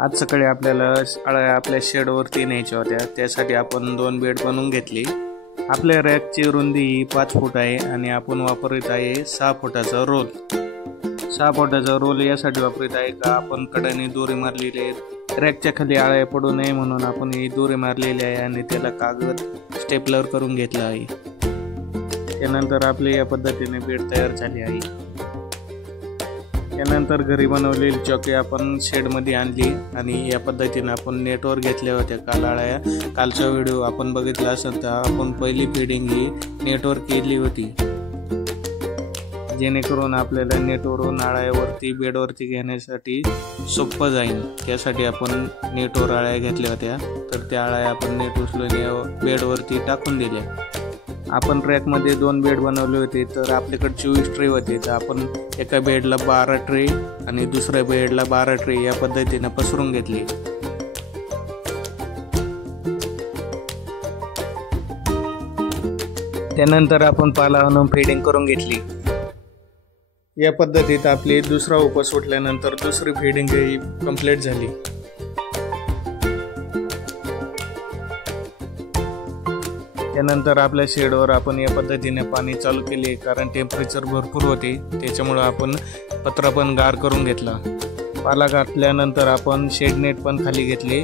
आज सकाळी आपल्याला अळ्या आपल्या शेडवरती न्यायच्या होत्या, त्यासाठी आपण 2 बेड बनवून घेतली। आपल्या रॅकची रुंदी 5 फूट आहे आणि आपण वापरत आहे 6 फुटाचा रोल। 6 फुटाचा रोल यासाठी वापरत आहे का आपण कडेने दोरी मारलेली आहे, रॅकच्या खाली अळ्या पडू नये म्हणून आपण ही दोरी मारलेली आहे आणि त्याला कागद स्टेपलर करून घेतला आहे। त्यानंतर आपली या पद्धतीने बेड तयार झाली आहे। त्यानंतर घरी बनवलेली चौकी आपण शेडमध्ये आणली आणि या पद्धतीने आपण नेटवर घेतल्या होत्या काल अळ्या। कालचा व्हिडिओ आपण बघितला असेल तर आपण पहिली फीडिंग ही नेटवर केली होती, जेणेकरून आपल्याला नेटवरून अळ्यावरती बेडवरती घेण्यासाठी सोपं जाईल। त्यासाठी आपण नेटवर अळ्या घेतल्या होत्या, तर त्या अळ्या आपण नेट उचलून बेडवरती टाकून दिल्या। आपण रॅकमध्ये 2 बेड बनवले होते, तर आपल्याकडे 24 ट्रे होते, तर आपण एका बेडला 12 ट्रे आणि दुसऱ्या बेडला 12 ट्रे या पद्धतीने पसरून घेतले। त्यानंतर आपण पाला आणून फीडिंग करून घेतली। या पद्धतीत आपली दुसरा उपवास सुटल्यानंतर दुसरी फीडिंग ही कंप्लीट झाली। त्यानंतर आपल्या शेडवर आपण या पद्धतीने पाणी चालू केले, कारण टेम्परेचर भरपूर होते, त्याच्यामुळे आपण पत्रा पण गार करून घेतला। पाला घातल्यानंतर आपण शेड नेट पण खाली घेतले